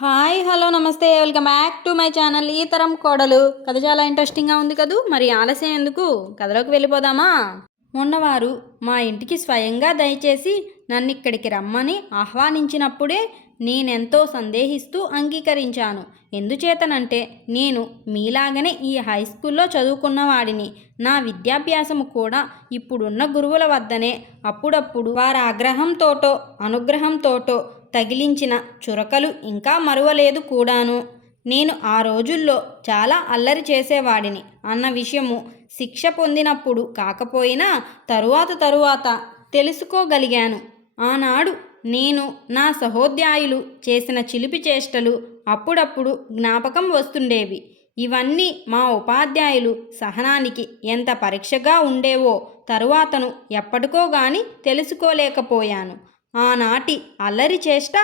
Hi hello నమస్తే welcome back to my channel ఈ తరం కోడలు. కథ చాలా ఇంట్రెస్టింగ్గా ఉంది కదూ? మరి ఆలస్యం ఎందుకు? కథలోకి వెళ్ళిపోదామా? మొన్నవారు మా ఇంటికి స్వయంగా దయచేసి నన్ను ఇక్కడికి రమ్మని ఆహ్వానించినప్పుడే నేనెంతో సందేహిస్తూ అంగీకరించాను. ఎందుచేతనంటే నేను మీలాగనే ఈ హై స్కూల్లో చదువుకున్నవాడిని నా విద్యాభ్యాసము కూడా ఇప్పుడున్న గురువుల వద్దనే. అప్పుడప్పుడు వారి ఆగ్రహంతోటో అనుగ్రహంతోటో తగిలించిన చురకలు ఇంకా మరువలేదు కూడాను. నేను ఆ రోజుల్లో చాలా అల్లరి చేసేవాడిని. అన్న విషయము శిక్ష పొందినప్పుడు కాకపోయినా తరువాత తరువాత తెలుసుకోగలిగాను. ఆనాడు నేను నా సహోద్యాయులు చేసిన చిలిపి చేష్టలు అప్పుడప్పుడు జ్ఞాపకం వస్తుండేవి. ఇవన్నీ మా ఉపాధ్యాయులు సహనానికి ఎంత పరీక్షగా ఉండేవో తరువాతను ఎప్పటికో గాని తెలుసుకోలేకపోయాను. ఆనాటి అల్లరి చేష్ట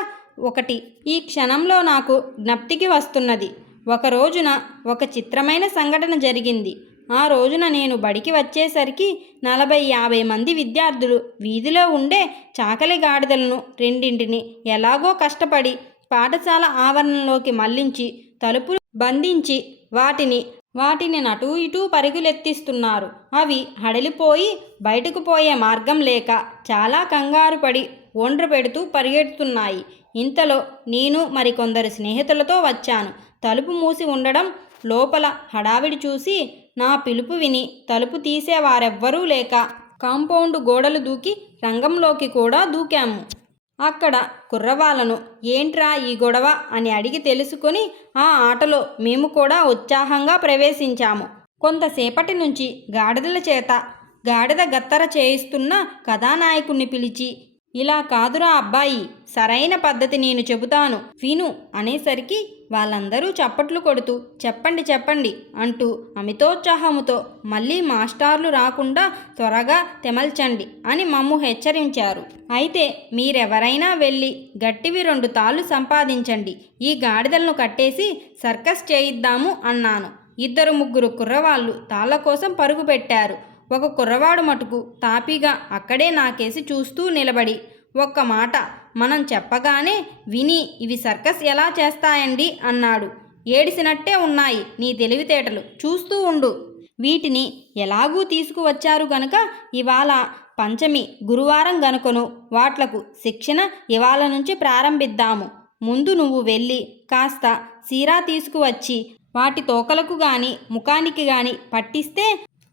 ఒకటి. ఈ క్షణంలో నాకు జ్ఞప్తికి వస్తున్నది. ఒక రోజున ఒక చిత్రమైన సంఘటన జరిగింది. ఆ రోజున నేను బడికి వచ్చేసరికి నలభై యాభై మంది విద్యార్థులు వీధిలో ఉండే చాకలి గాడిదలను రెండింటిని ఎలాగో కష్టపడి పాఠశాల ఆవరణలోకి మళ్ళించి తలుపులు బంధించి వాటిని వాటిని నటూ ఇటూ పరుగులెత్తిస్తున్నారు. అవి హడలిపోయి బయటకు పోయే మార్గం లేక చాలా కంగారు పడి ఒండ్రు పెడుతూ పరిగెడుతున్నాయి. ఇంతలో నేను మరికొందరు స్నేహితులతో వచ్చాను. తలుపు మూసి ఉండడం లోపల హడావిడి చూసి నా పిలుపు విని తలుపు తీసేవారెవ్వరూ లేక కాంపౌండ్ గోడలు దూకి రంగంలోకి కూడా దూకాము. అక్కడ కుర్రవాళ్ళను ఏంట్రా ఈ గొడవ అని అడిగి తెలుసుకొని ఆ ఆటలో మేము కూడా ఉత్సాహంగా ప్రవేశించాము. కొంతసేపటి నుంచి గాడిదల చేత గాడిద గత్తర చేయిస్తున్న కథానాయకుణ్ణి పిలిచి ఇలా కాదురా అబ్బాయి సరైన పద్ధతి నేను చెబుతాను. విను అనేసరికి వాళ్ళందరూ చప్పట్లు కొడుతూ చెప్పండి చెప్పండి అంటూ అమితోత్సాహముతో మళ్ళీ మాస్టార్లు రాకుండా త్వరగా తెమల్చండి అని మమ్ము హెచ్చరించారు. అయితే మీరెవరైనా వెళ్ళి గట్టివి రెండు తాళ్ళు సంపాదించండి. ఈ గాడిదలను కట్టేసి సర్కస్ చేయిద్దాము అన్నాను. ఇద్దరు ముగ్గురు కుర్రవాళ్ళు తాళ్ళ కోసం పరుగు పెట్టారు. ఒక కుర్రవాడు మటుకు తాపీగా అక్కడే నాకేసి చూస్తూ నిలబడి ఒక్క మాట మనం చెప్పగానే విని ఇవి సర్కస్ ఎలా చేస్తాయండి అన్నాడు. ఏడిసినట్టే ఉన్నాయి నీ తెలివితేటలు. చూస్తూ ఉండు. వీటిని ఎలాగూ తీసుకువచ్చారు గనుక ఇవాళ పంచమి గురువారం గనుకను వాట్లకు శిక్షణ ఇవాళ నుంచి ప్రారంభిద్దాము. ముందు నువ్వు వెళ్ళి కాస్త సీరా తీసుకువచ్చి వాటి తోకలకు గాని ముఖానికి గాని పట్టిస్తే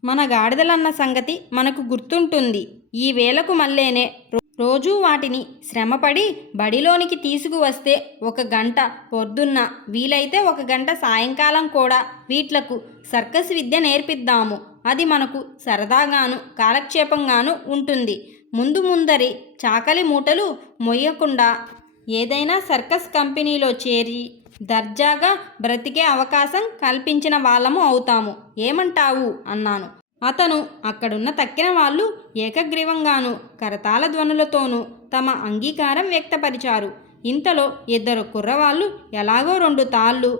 మన గాడిదలన్న సంగతి మనకు గుర్తుంటుంది. ఈ వేలకు మల్లేనే రో- రోజూ వాటిని శ్రమపడి బడిలోనికి తీసుకువస్తే ఒక గంట పొద్దున్న వీలైతే ఒక గంట సాయంకాలం కూడా వీట్లకు సర్కస్ విద్య నేర్పిద్దాము. అది మనకు సరదాగాను కాలక్షేపంగాను ఉంటుంది. ముందు ముందరి చాకలి మూటలు మొయ్యకుండా ఏదైనా సర్కస్ కంపెనీలో చేరి దర్జాగా బ్రతికే అవకాశం కల్పించిన వాళ్ళము అవుతాము. ఏమంటావు? అన్నాను. అతను అక్కడున్న తక్కిన వాళ్ళు ఏకగ్రీవంగాను కరతాళ ధ్వనులతోనూ తమ అంగీకారం వ్యక్తపరిచారు. ఇంతలో ఇద్దరు కుర్రవాళ్ళు ఎలాగో రెండు తాళ్ళు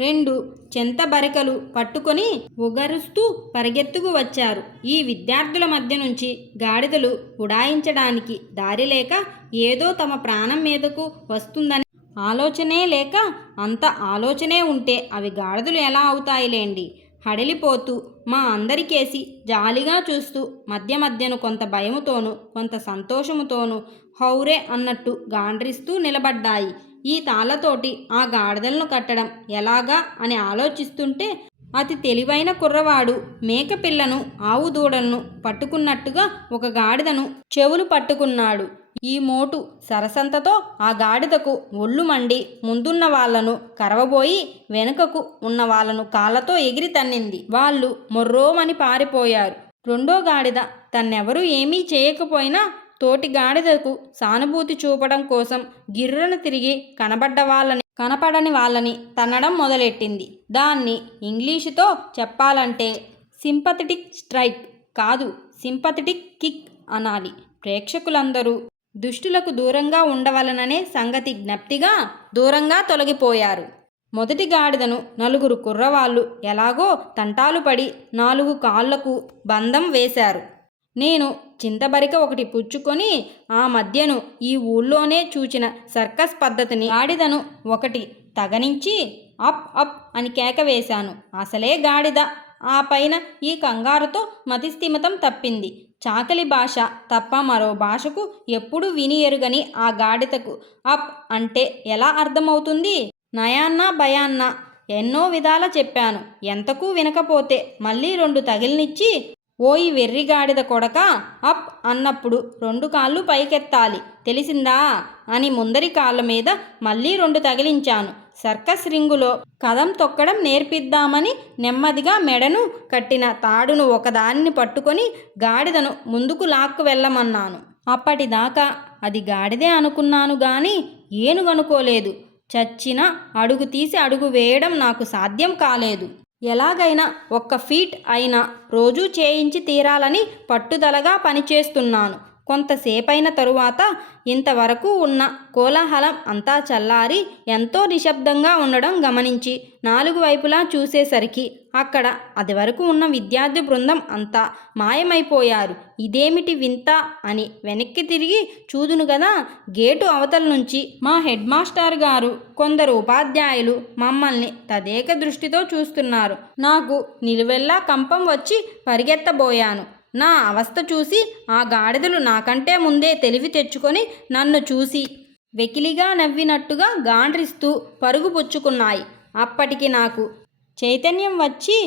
రెండు చెంత బరికలు పట్టుకొని ఉగరుస్తూ పరిగెత్తుకు వచ్చారు. ఈ విద్యార్థుల మధ్య నుంచి గాడిదలు ఉడాయించడానికి దారి లేక ఏదో తమ ప్రాణం మీదకు వస్తుందని ఆలోచనే లేక అంత ఆలోచనే ఉంటే అవి గాడిదలు ఎలా అవుతాయిలేండి? హడలిపోతూ మా అందరికేసి జాలిగా చూస్తూ మధ్య మధ్యను కొంత భయముతోనూ కొంత సంతోషముతోనూ హౌరే అన్నట్టు గాండ్రిస్తూ నిలబడ్డాయి. ఈ తాళ్ళతోటి ఆ గాడిదలను కట్టడం ఎలాగా అని ఆలోచిస్తుంటే అతి తెలివైన కుర్రవాడు మేకపిల్లను ఆవు దూడలను పట్టుకున్నట్టుగా ఒక గాడిదను చెవులు పట్టుకున్నాడు. ఈ మోటు సరసంతతో ఆ గాడిదకు ఒళ్ళు మండి ముందున్న వాళ్ళను కరవబోయి వెనుకకు ఉన్న వాళ్ళను కాళ్ళతో ఎగిరి తన్నింది. వాళ్ళు మొర్రోమని పారిపోయారు. రెండో గాడిద తన్నెవరూ ఏమీ చేయకపోయినా తోటి గాడిదకు సానుభూతి చూపడం కోసం గిర్రను తిరిగి కనబడ్డ వాళ్ళని కనపడని వాళ్ళని తన్నడం మొదలెట్టింది. దాన్ని ఇంగ్లీషుతో చెప్పాలంటే సింపథెటిక్ స్ట్రైక్ కాదు సింపథెటిక్ కిక్ అనాలి. ప్రేక్షకులందరూ దుష్టులకు దూరంగా ఉండవలననే సంగతి జ్ఞప్తిగా దూరంగా తొలగిపోయారు. మొదటి గాడిదను నలుగురు కుర్రవాళ్ళు ఎలాగో తంటాలు పడి నాలుగు కాళ్ళకు బంధం వేశారు. నేను చింతబరిక ఒకటి పుచ్చుకొని ఆ మధ్యను ఈ ఊళ్ళోనే చూచిన సర్కస్ పద్ధతిని గాడిదను ఒకటి తగనించి అప్ అప్ అని కేక వేశాను. అసలే గాడిద. ఆ పైన ఈ కంగారుతో మతిస్థిమితం తప్పింది. చాకలి భాష తప్ప మరో భాషకు ఎప్పుడు విని ఎరుగని ఆ గాడితకు అప్ అంటే ఎలా అర్థమవుతుంది? నయాన్న భయాన్న ఎన్నో విధాల చెప్పాను. ఎంతకు వినకపోతే మళ్ళీ రెండు తగిలినిచ్చి ఓయి వెర్రిగాడిద కొడక అప్ అన్నప్పుడు రెండు కాళ్ళు పైకెత్తాలి. తెలిసిందా? అని ముందరి కాళ్ళ మీద మళ్ళీ రెండు తగిలించాను. సర్కస్ రింగులో కదం తొక్కడం నేర్పిద్దామని నెమ్మదిగా మెడను కట్టిన తాడును ఒకదానిని పట్టుకొని గాడిదను ముందుకు లాక్కు వెళ్ళమన్నాను. అప్పటిదాకా అది గాడిదే అనుకున్నాను గాని ఏనుగనుకోలేదు. చచ్చిన అడుగు తీసి అడుగు వేయడం నాకు సాధ్యం కాలేదు. ఎలాగైనా ఒక్క ఫీట్ అయినా రోజూ చేయించి తీరాలని పట్టుదలగా పనిచేస్తున్నాను. కొంతసేపైన తరువాత ఇంతవరకు ఉన్న కోలాహలం అంతా చల్లారి ఎంతో నిశ్శబ్దంగా ఉండడం గమనించి నాలుగు వైపులా చూసేసరికి అక్కడ అది వరకు ఉన్న విద్యార్థి బృందం అంతా మాయమైపోయారు. ఇదేమిటి వింత అని వెనక్కి తిరిగి చూదును కదా గేటు అవతల నుంచి మా హెడ్ మాస్టర్ గారు కొందరు ఉపాధ్యాయులు మమ్మల్ని తదేక దృష్టితో చూస్తున్నారు. నాకు నిలువెల్లా కంపం వచ్చి పరిగెత్తబోయాను. నా అవస్థ చూసి ఆ గాడిదలు నాకంటే ముందే తెలివి తెచ్చుకొని నన్ను చూసి వెకిలిగా నవ్వినట్టుగా గాండ్రిస్తూ పరుగు పుచ్చుకున్నాయి. అప్పటికి నాకు చైతన్యం వచ్చి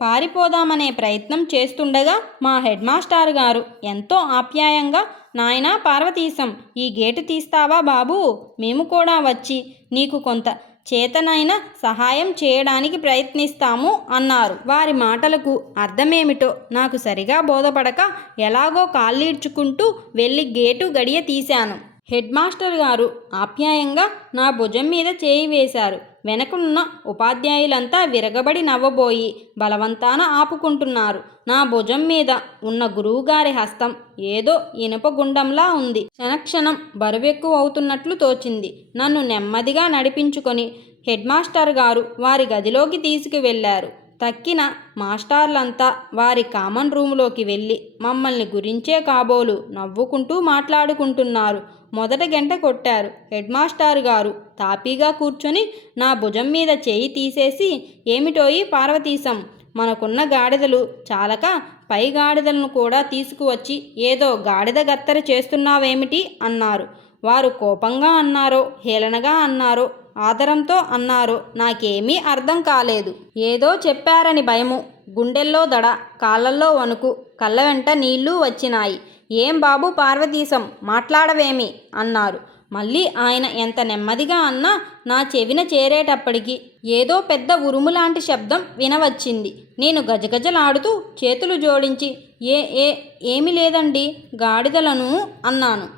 పారిపోదామనే ప్రయత్నం చేస్తుండగా మా హెడ్ మాస్టారు గారు ఎంతో ఆప్యాయంగా నాయనా పార్వతీశం ఈ గేటు తీస్తావా బాబు? మేము కూడా వచ్చి నీకు కొంత చేతనైన సహాయం చేయడానికి ప్రయత్నిస్తాము అన్నారు. వారి మాటలకు అర్థమేమిటో నాకు సరిగా బోధపడక ఎలాగో కాళ్ళీడ్చుకుంటూ వెళ్ళి గేటు గడియ తీశాను. హెడ్ మాస్టర్ గారు ఆప్యాయంగా నా భుజం మీద చేయి వేశారు. వెనకున్న ఉపాధ్యాయులంతా విరగబడి నవ్వబోయి బలవంతాన ఆపుకుంటున్నారు. నా భుజం మీద ఉన్న గురువుగారి హస్తం ఏదో ఇనుప గుండంలా ఉంది. క్షణక్షణం బరువెక్కువ అవుతున్నట్లు తోచింది. నన్ను నెమ్మదిగా నడిపించుకొని హెడ్ మాస్టర్ గారు వారి గదిలోకి తీసుకువెళ్ళారు. తక్కిన మాస్టార్లంతా వారి కామన్ రూములోకి వెళ్ళి మమ్మల్ని గురించే కాబోలు నవ్వుకుంటూ మాట్లాడుకుంటున్నారు. మొదట గంట కొట్టారు. హెడ్మాస్టారు గారు తాపీగా కూర్చొని నా భుజం మీద చేయి తీసేసి ఏమిటోయి పార్వతీశం మనకున్న గాడిదలు చాలక పై గాడిదలను కూడా తీసుకువచ్చి ఏదో గాడిద గత్తర చేస్తున్నావేమిటి? అన్నారు. వారు కోపంగా అన్నారో హేళనగా అన్నారో ఆదరంతో అన్నారో నాకేమీ అర్థం కాలేదు. ఏదో చెప్పారని భయము. గుండెల్లో దడ కాళ్ళల్లో వణుకు కళ్ళ వెంట నీళ్ళు వచ్చినాయి. ఏం బాబు పార్వతీశం? మాట్లాడవేమి అన్నారు. మళ్ళీ ఆయన ఎంత నెమ్మదిగా అన్నా నా చెవిన చేరేటప్పటికి ఏదో పెద్ద ఉరుము లాంటి శబ్దం వినవచ్చింది. నేను గజగజలాడుతూ చేతులు జోడించి ఏ ఏ ఏమి లేదండి గాడిదలను అన్నాను.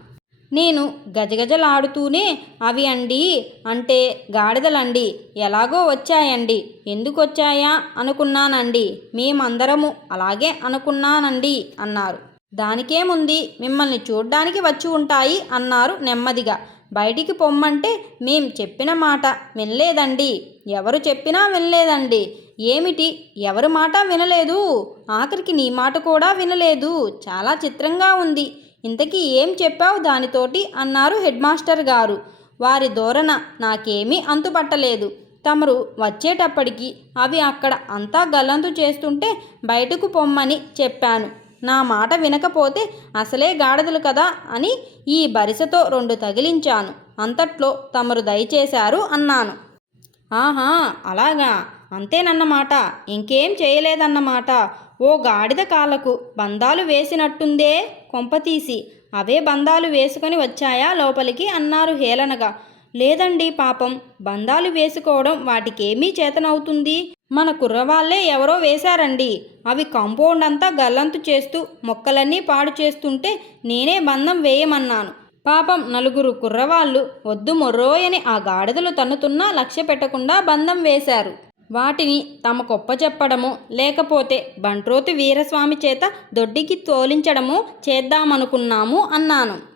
నేను గజగజలాడుతూనే అవి అండి అంటే గాడిదలండి. ఎలాగో వచ్చాయండి. ఎందుకు వచ్చాయా అనుకున్నానండి. మేమందరము అలాగే అనుకున్నానండి అన్నారు. దానికేముంది? మిమ్మల్ని చూడ్డానికి వచ్చి ఉంటాయి అన్నారు నెమ్మదిగా. బయటికి పొమ్మంటే మేం చెప్పిన మాట వినలేదండి. ఎవరు చెప్పినా వినలేదండి. ఏమిటి? ఎవరి మాట వినలేదు? ఆఖరికి నీ మాట కూడా వినలేదు. చాలా చిత్రంగా ఉంది. ఇంతకీ ఏం చెప్పావు దానితోటి? అన్నారు హెడ్ మాస్టర్ గారు. వారి ధోరణ నాకేమీ అంతుపట్టలేదు. తమరు వచ్చేటప్పటికి అవి అక్కడ అంతా గల్లంతు చేస్తుంటే బయటకు పొమ్మని చెప్పాను. నా మాట వినకపోతే అసలే గాడిదలు కదా అని ఈ బరిసతో రెండు తగిలించాను. అంతట్లో తమరు దయచేశారు అన్నాను. ఆహా అలాగా. అంతేనన్నమాట. ఇంకేం చేయలేదన్నమాట. ఓ గాడిద కాళ్ళకు బంధాలు వేసినట్టుందే కొంపతీసి అవే బంధాలు వేసుకొని వచ్చాయా లోపలికి? అన్నారు హేళనగా. లేదండి పాపం బంధాలు వేసుకోవడం వాటికేమీ చేతనవుతుంది? మన కుర్రవాళ్ళే ఎవరో వేశారండి. అవి కాంపౌండ్ అంతా గల్లంతు చేస్తూ మొక్కలన్నీ పాడు చేస్తుంటే నేనే బంధం వేయమన్నాను. పాపం నలుగురు కుర్రవాళ్ళు వద్దు మొర్రోయని ఆ గాడిదలు తన్నుతున్నా లక్ష్య పెట్టకుండా బంధం వేశారు. వాటిని తమ గొప్ప లేకపోతే బంట్రోతు వీరస్వామి చేత దొడ్డికి తోలించడము చేద్దామనుకున్నాము అన్నాను.